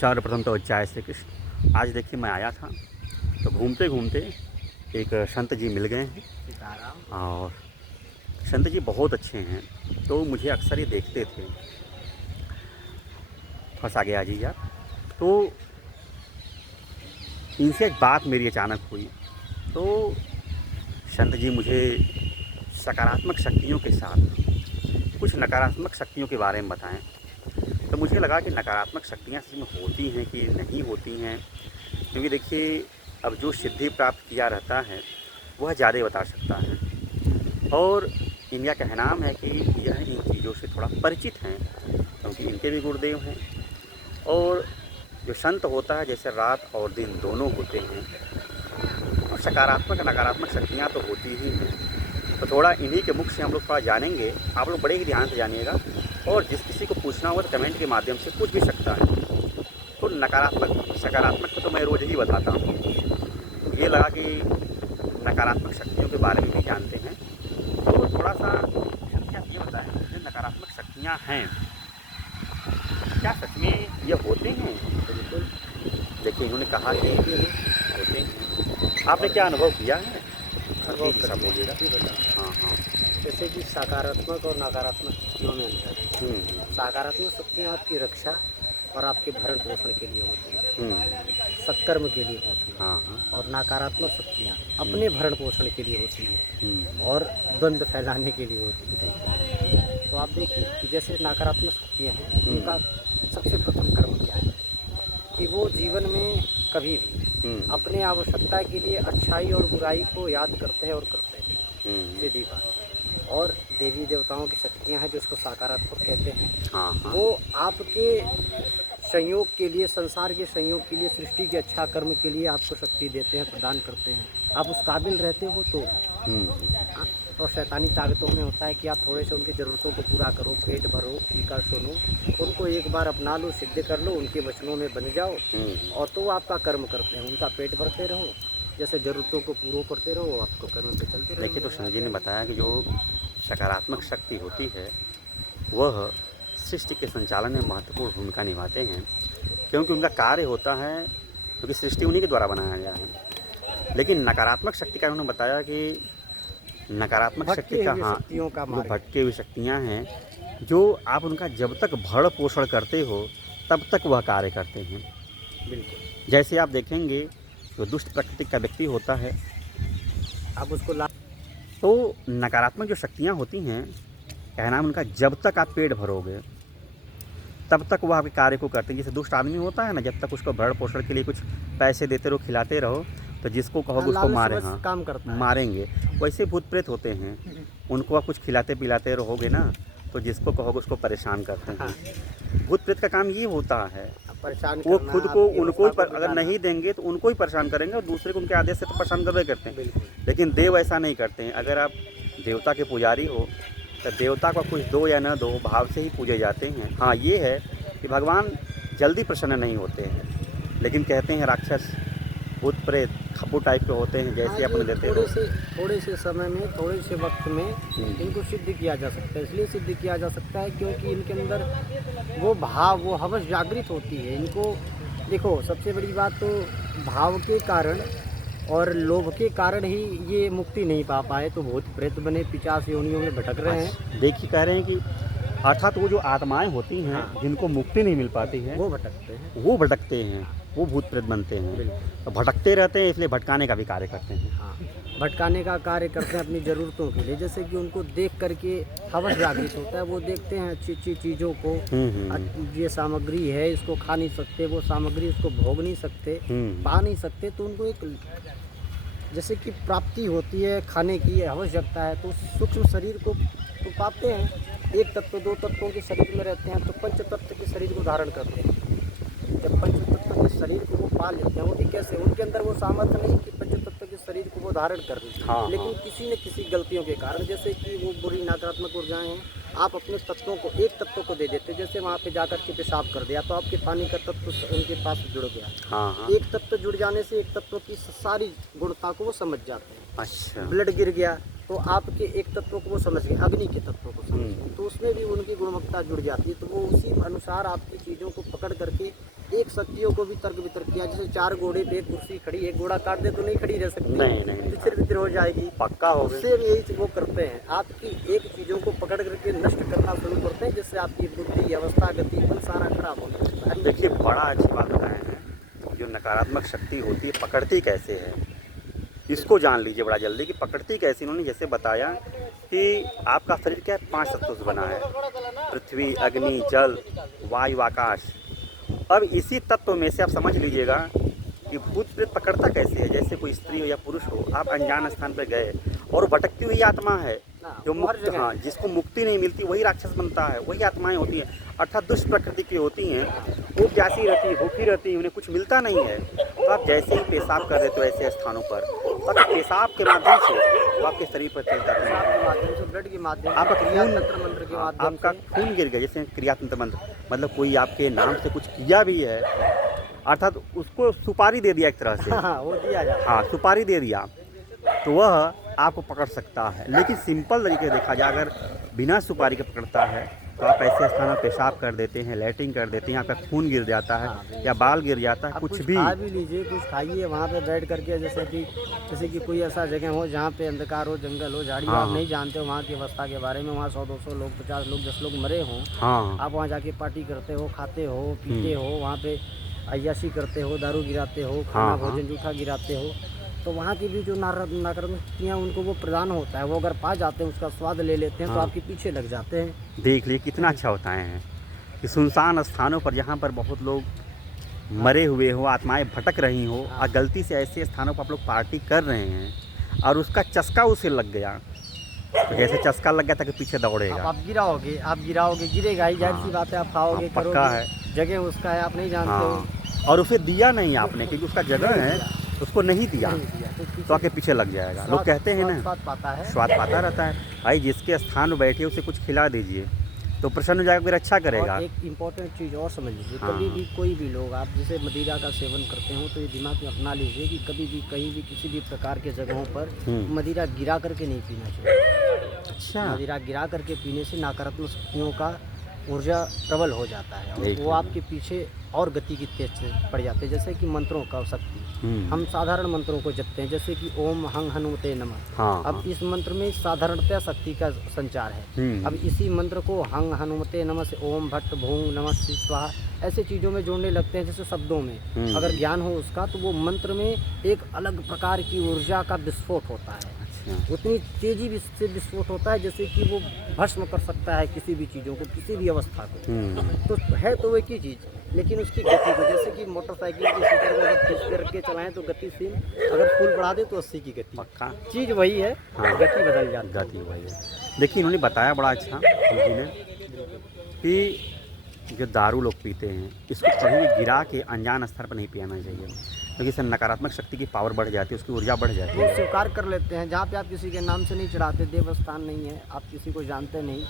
सर्वप्रथम तो जय श्री कृष्ण। आज देखिए मैं आया था तो घूमते घूमते एक संत जी मिल गए हैं और संत जी बहुत अच्छे हैं। तो मुझे अक्सर ये देखते थे, फंस आ गया जी यार। तो इनसे एक बात मेरी अचानक हुई। तो संत जी मुझे सकारात्मक शक्तियों के साथ कुछ नकारात्मक शक्तियों के बारे में बताएं। तो मुझे लगा कि नकारात्मक शक्तियाँ सच में होती हैं कि नहीं होती हैं, क्योंकि देखिए अब जो सिद्धि प्राप्त किया रहता है वह ज़्यादा बता सकता है। और इनका कहनाम है कि यह इन चीज़ों से थोड़ा परिचित हैं, क्योंकि इनके भी गुरुदेव हैं। और जो संत होता है जैसे रात और दिन दोनों होते हैं, और सकारात्मक नकारात्मक शक्तियाँ तो होती ही हैं। तो थोड़ा इन्हीं के मुख से हम लोग थोड़ा जानेंगे। आप लोग बड़े ही ध्यान से जानिएगा, और जिस किसी को पूछना होगा तो कमेंट के माध्यम से पूछ भी सकता है। तो नकारात्मक सकारात्मक को तो मैं रोज़ ही बताता हूँ। ये लगा कि नकारात्मक शक्तियों के बारे में भी जानते हैं। तो थोड़ा सा ये बताएं, जो नकारात्मक शक्तियाँ हैं क्या सच में ये होते हैं? बिल्कुल, देखिए इन्होंने कहा कि होते हैं। आपने क्या अनुभव किया है? बोलिएगा। हाँ हाँ। जैसे कि सकारात्मक और नकारात्मक शक्तियों में अंतर है। सकारात्मक शक्तियाँ आपकी रक्षा और आपके भरण पोषण के लिए होती हैं, सत्कर्म के लिए होती हैं। हाँ हाँ। और नकारात्मक शक्तियाँ अपने भरण पोषण के लिए होती हैं और द्वंद्व फैलाने के लिए होती हैं। तो आप देखिए कि जैसे नकारात्मक शक्तियाँ हैं, उनका सबसे प्रथम कर्म क्या है कि वो जीवन में कभी भी अपने आवश्यकता के लिए अच्छाई और बुराई को याद करते हैं और करते हैं, सीधी बात। और देवी देवताओं की शक्तियाँ हैं जो उसको सकारात्मक कहते हैं। हाँ हाँ। वो आपके संयोग के लिए, संसार के संयोग के लिए, सृष्टि के अच्छा कर्म के लिए आपको शक्ति देते हैं, प्रदान करते हैं। आप उस काबिल रहते हो तो और शैतानी ताकतों में होता है कि आप थोड़े से उनकी ज़रूरतों को पूरा करो, पेट भरो, उनका सुनो, उनको एक बार अपना लो, सिद्ध कर लो, उनके वचनों में बन जाओ, और तो वो आपका कर्म करते हैं। उनका पेट भरते रहो, जैसे ज़रूरतों को पूरा करते रहो, आपको कर्म पे चलते रहो। देखिए, तो संत जी ने बताया कि जो सकारात्मक शक्ति होती है वह सृष्टि के संचालन में महत्वपूर्ण भूमिका निभाते हैं, क्योंकि उनका कार्य होता है, क्योंकि सृष्टि उन्हीं के द्वारा बनाया गया है। लेकिन नकारात्मक शक्ति का उन्होंने बताया कि नकारात्मक शक्ति का जो भटके हुई शक्तियाँ हैं, जो आप उनका जब तक भरण पोषण करते हो तब तक वह कार्य करते हैं। बिल्कुल। जैसे आप देखेंगे जो दुष्ट प्रकृति का व्यक्ति होता है, आप उसको तो नकारात्मक जो शक्तियाँ होती हैं, कहना है उनका जब तक आप पेट भरोगे तब तक वह आपके कार्य को करते हैं। जैसे दुष्ट आदमी होता है ना, जब तक उसको भरण पोषण के लिए कुछ पैसे देते रहो, खिलाते रहो, तो जिसको कहोगे उसको मारे, हाँ काम करता है, मारेंगे। वैसे भूत प्रेत होते हैं, उनको आप कुछ खिलाते पिलाते रहोगे ना, तो जिसको कहोगे उसको परेशान करते हैं। भूत प्रेत का काम ये होता है, परेशान वो खुद को उनको ही अगर नहीं देंगे तो उनको ही परेशान करेंगे, और दूसरे को उनके आदेश से तो परेशान करते करते हैं। लेकिन देव ऐसा नहीं करते हैं। अगर आप देवता के पुजारी हो तो देवता को कुछ दो या न दो, भाव से ही पूजे जाते हैं। हाँ, ये है कि भगवान जल्दी प्रसन्न नहीं होते हैं, लेकिन कहते हैं राक्षस भूत प्रेत खप्पू टाइप के होते हैं, जैसे अपने देते हो। थोड़े से समय में, थोड़े से वक्त में इनको सिद्ध किया जा सकता है। इसलिए सिद्ध किया जा सकता है क्योंकि इनके अंदर वो भाव, वो हवस जागृत होती है। इनको देखो, सबसे बड़ी बात तो भाव के कारण और लोभ के कारण ही ये मुक्ति नहीं पा पाए, तो भूत प्रेत बने, 50 योनियों में भटक रहे हैं। देखिए, कह रहे हैं कि अर्थात वो जो आत्माएं होती हैं, जिनको मुक्ति नहीं मिल पाती है, वो भटकते हैं, वो भटकते हैं, वो भूत प्रेत बनते हैं। तो भटकते रहते हैं, इसलिए भटकाने का भी कार्य करते हैं। हाँ, भटकाने का कार्य करते हैं अपनी ज़रूरतों के लिए। जैसे कि उनको देख करके हवस जागृत होता है, वो देखते हैं अच्छी अच्छी चीज़ों को, ये सामग्री है, इसको खा नहीं सकते, वो सामग्री उसको भोग नहीं सकते, पा नहीं सकते, तो उनको एक जैसे कि प्राप्ति होती है खाने की, हवस जगता है, तो सूक्ष्म शरीर को तो पाते हैं। एक तत्व, दो तत्वों के शरीर में रहते हैं, तो पंच तत्व के शरीर को धारण करते हैं। जब पंच तत्व के शरीर को वो पा लेते हैं, वो भी कैसे, उनके अंदर वो सामर्थ्य नहीं कि पंच तत्व के शरीर को वो धारण कर लें, लेकिन किसी न किसी गलतियों के कारण, जैसे कि वो बुरी नकारात्मक ऊर्जाएं हैं, आप अपने तत्वों को, एक तत्व को दे देते। जैसे वहाँ पे जाकर के पेशाब कर दिया, तो आपके पानी का तत्व उनके पास जुड़ गया। एक तत्व जुड़ जाने से एक तत्व की सारी गुणता को वो समझ जाते हैं। अच्छा। ब्लड गिर गया तो आपके एक तत्व को वो समझ गए, अग्नि के तत्व को समझ गए, तो उसमें भी उनकी गुणवत्ता जुड़ जाती है। तो वो उसी अनुसार आपकी चीज़ों को पकड़ करके एक शक्तियों को भी तर्क वितर्क किया, जैसे 4 घोड़े पे एक कुर्सी खड़ी, एक घोड़ा काट दे तो नहीं खड़ी रह सकती, नहीं तितर बितर हो जाएगी, पक्का हो गया। उससे भी यही वो करते हैं, आपकी एक चीज़ों को पकड़ करके नष्ट करना शुरू करते हैं, जिससे आपकी बुद्धि, अवस्था, गति मन सारा खराब होने लगता है। देखिए बड़ा अच्छी बात बताए हैं, जो नकारात्मक शक्ति होती है पकड़ती कैसे है, इसको जान लीजिए बड़ा जल्दी कि पकड़ती कैसे। इन्होंने जैसे बताया कि आपका शरीर क्या है, 5 तत्वों से बना है, पृथ्वी, अग्नि, जल, वायु, आकाश। अब इसी तत्व में से आप समझ लीजिएगा कि भूत प्रेत पकड़ता कैसे है। जैसे कोई स्त्री हो या पुरुष हो, आप अनजान स्थान पर गए और भटकती हुई आत्मा है जो मुक्त, हाँ, जिसको मुक्ति नहीं मिलती वही राक्षस बनता है, वही आत्माएं होती हैं, अर्थात दुष्ट प्रकृति की होती हैं। वो प्यासी रहती है, भूखी रहती है, उन्हें कुछ मिलता नहीं है। तो आप जैसे ही पेशाब कर देते हो ऐसे स्थानों पर, तो पेशाब के माध्यम से वो आपके शरीर पर चल जाते हैं, के माध्यम से, ब्लड के माध्यम से, आपका क्रिया खून, तंत्र मंत्र के माध्यम आपका से। खून गिर गया, जैसे क्रियातंत्र मंत्र, मतलब कोई आपके नाम से कुछ किया भी है, अर्थात उसको सुपारी दे दिया एक तरह से, हाँ, वो दिया जाता है। हाँ सुपारी दे दिया, तो वह आपको पकड़ सकता है। लेकिन सिंपल तरीके से देखा जाए, अगर बिना सुपारी के पकड़ता है तो आप ऐसे स्थान में पेशाब कर देते हैं, लैट्रिन कर देते हैं, आपका खून गिर जाता है या बाल गिर जाता है, आप कुछ भी। खा भी लीजिए, कुछ खाइए वहाँ पे बैठ करके, जैसे कि कोई ऐसा जगह हो जहाँ पे अंधकार हो, जंगल हो, झाड़ी हो, हाँ, आप नहीं जानते हो वहाँ की अवस्था के बारे में, वहाँ 100-200 लोग, 50 लोग, 10 लोग मरे हों, हाँ आप वहाँ जाके पार्टी करते हो, खाते हो, पीते हो, वहाँ पे अय्याशी करते हो, दारू गिराते हो, खाना हाँ, भोजन जूठा गिराते हो, तो वहाँ की भी जो नकारात्मक शक्तियाँ उनको वो प्रदान होता है, वो अगर पा जाते हैं, उसका स्वाद ले लेते हैं, तो हाँ। आपके पीछे लग जाते हैं। देख लिए कितना अच्छा बताए हैं कि सुनसान स्थानों पर जहाँ पर बहुत लोग मरे हुए हो, आत्माएं भटक रही हो, और गलती से ऐसे स्थानों पर आप लोग पार्टी कर रहे हैं और उसका चस्का उसे लग गया, तो जैसे चस्का लग गया था कि पीछे दौड़ेगा। आप गिराओगे, गिरेगा ही, जाहिर सी हाँ, बात है, आप खाओगे, हाँ, पक्का करोगे, है। जगह उसका है, आप नहीं जानते हो। हाँ, और उसे दिया नहीं आपने, क्योंकि उसका जगह है, उसको नहीं दिया, नहीं दिया, तो आके पीछे लग जाएगा। लोग कहते हैं ना, स्वाद पाता है। स्वाद पाता रहता है। भाई जिसके स्थान में बैठे उसे कुछ खिला दीजिए तो प्रसन्न हो जाएगा, फिर अच्छा करेगा। और एक इम्पोर्टेंट चीज़ और समझ लीजिए, हाँ। कभी भी कोई भी लोग, आप जैसे मदिरा का सेवन करते हो, तो ये दिमाग में अपना लीजिए कि कभी भी कहीं भी किसी भी प्रकार के जगहों पर मदिरा गिरा करके नहीं पीना चाहिए। अच्छा, मदिरा गिरा करके पीने से नकारात्मक शक्तियों का ऊर्जा प्रबल हो जाता है, और देखिए। वो आपके पीछे और गति की तेज से पड़ जाते हैं। जैसे कि मंत्रों का शक्ति, हम साधारण मंत्रों को जपते हैं, जैसे कि ओम हंग हनुमते नमः। हाँ, अब इस मंत्र में साधारणतया शक्ति का संचार है। अब इसी मंत्र को हंग हनुमते नमः से ओम भट्ट भूंग नमः स्वाहा ऐसे चीज़ों में जोड़ने लगते हैं, जैसे शब्दों में अगर ज्ञान हो उसका, तो वो मंत्र में एक अलग प्रकार की ऊर्जा का विस्फोट होता है। उतनी तेजी से विस्फोट होता है जैसे कि वो भस्म कर सकता है किसी भी चीज़ों को, किसी भी अवस्था को। तो है तो एक ही चीज़, लेकिन उसकी गति को, जैसे कि मोटरसाइकिल की स्पीड को अगर 30 करके चलाएं तो गति से, अगर फुल बढ़ा दे तो 80 की गति। पक्का चीज़ वही है, हाँ। गति बदल जाती है। गति वही है। देखिए इन्होंने बताया बड़ा अच्छा जी ने कि जो दारू लोग पीते हैं इसको कभी भी गिरा के अनजान स्तर पर नहीं पियाना चाहिए, क्योंकि इससे नकारात्मक शक्ति की पावर बढ़ जाती है, उसकी ऊर्जा बढ़ जाती वो है। स्वीकार कर लेते हैं, जहाँ पे आप किसी के नाम से नहीं चढ़ाते, देवस्थान नहीं है, आप किसी को जानते नहीं,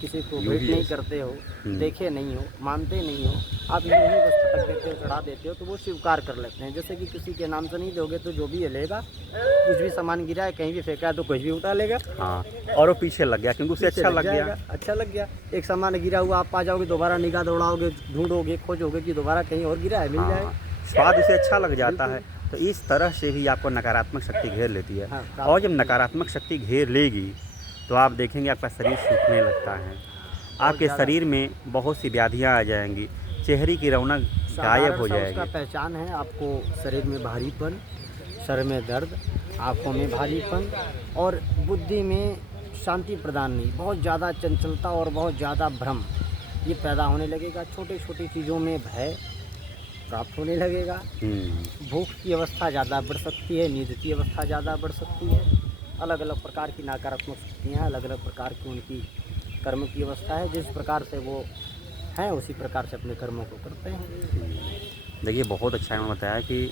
किसी को यूं भेंट ही नहीं है। करते हो, देखे नहीं हो, मानते नहीं हो, आप यूँ ही बस पटक देते हो, चढ़ा देते हो, तो वो स्वीकार कर लेते हैं। जैसे कि किसी के नाम से नहीं दोगे तो जो भी ये लेगा, कुछ भी सामान गिरा है, कहीं भी फेंका है तो कुछ भी उठा लेगा। हाँ, और वो पीछे लग गया क्योंकि उसे अच्छा लग गया। अच्छा लग गया। एक सामान गिरा हुआ आप पा जाओगे, दोबारा निगाह दौड़ाओगे, ढूंढोगे, खोजोगे कि दोबारा कहीं और गिरा है, मिल जाएगा। स्वाद उसे अच्छा लग जाता है। तो इस तरह से भी आपको नकारात्मक शक्ति घेर लेती है। हाँ, और जब नकारात्मक शक्ति घेर लेगी तो आप देखेंगे आपका शरीर सूखने लगता है, आपके शरीर में बहुत सी व्याधियां आ जाएंगी, चेहरे की रौनक गायब हो उसका जाएगी। पहचान है आपको शरीर में भारीपन, सर में दर्द, आँखों में भारीपन और बुद्धि में शांति प्रदान नहीं, बहुत ज़्यादा चंचलता और बहुत ज़्यादा भ्रम ये पैदा होने लगेगा। छोटी छोटी चीज़ों में भय प्राप्त होने लगेगा। भूख की अवस्था ज़्यादा बढ़ सकती है, नींद की अवस्था ज़्यादा बढ़ सकती है। अलग अलग प्रकार की नकारात्मक शक्तियाँ, अलग अलग प्रकार की उनकी कर्म की अवस्था है। जिस प्रकार से वो हैं उसी प्रकार से अपने कर्मों को करते हैं। देखिए बहुत अच्छा इन्होंने बताया कि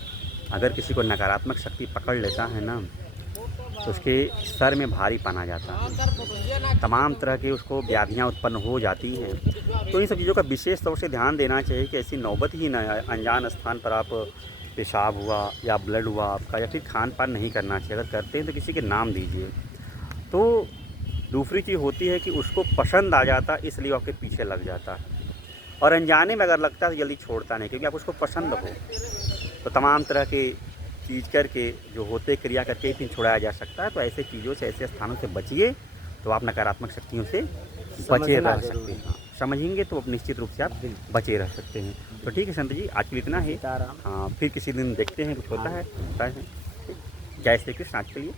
अगर किसी को नकारात्मक शक्ति पकड़ लेता है ना तो उसके सर में भारीपन आ जाता है, तमाम तरह की उसको व्याधियाँ उत्पन्न हो जाती हैं। तो इन सब चीज़ों का विशेष तौर से ध्यान देना चाहिए कि ऐसी नौबत ही ना आए, अनजान स्थान पर आप पेशाब हुआ या ब्लड हुआ आपका या फिर खान पान नहीं करना चाहिए। अगर करते हैं तो किसी के नाम दीजिए। तो दूसरी चीज़ होती है कि उसको पसंद आ जाता इसलिए आपके पीछे लग जाता है, और अनजाने में अगर लगता है तो जल्दी छोड़ता नहीं, क्योंकि आप उसको पसंद हो तो तमाम तरह के चीज़ करके जो होते क्रिया करके ही फिर छुड़ाया जा सकता है। तो ऐसे चीज़ों से, ऐसे स्थानों से बचिए, तो आप नकारात्मक शक्तियों से बचे रह सकते हैं। हाँ, समझेंगे तो निश्चित रूप से आप बचे रह सकते हैं। तो ठीक है संत जी, आज के लिए इतना ही। हाँ, फिर किसी दिन देखते हैं कुछ होता है। जय श्री कृष्ण आज के लिए।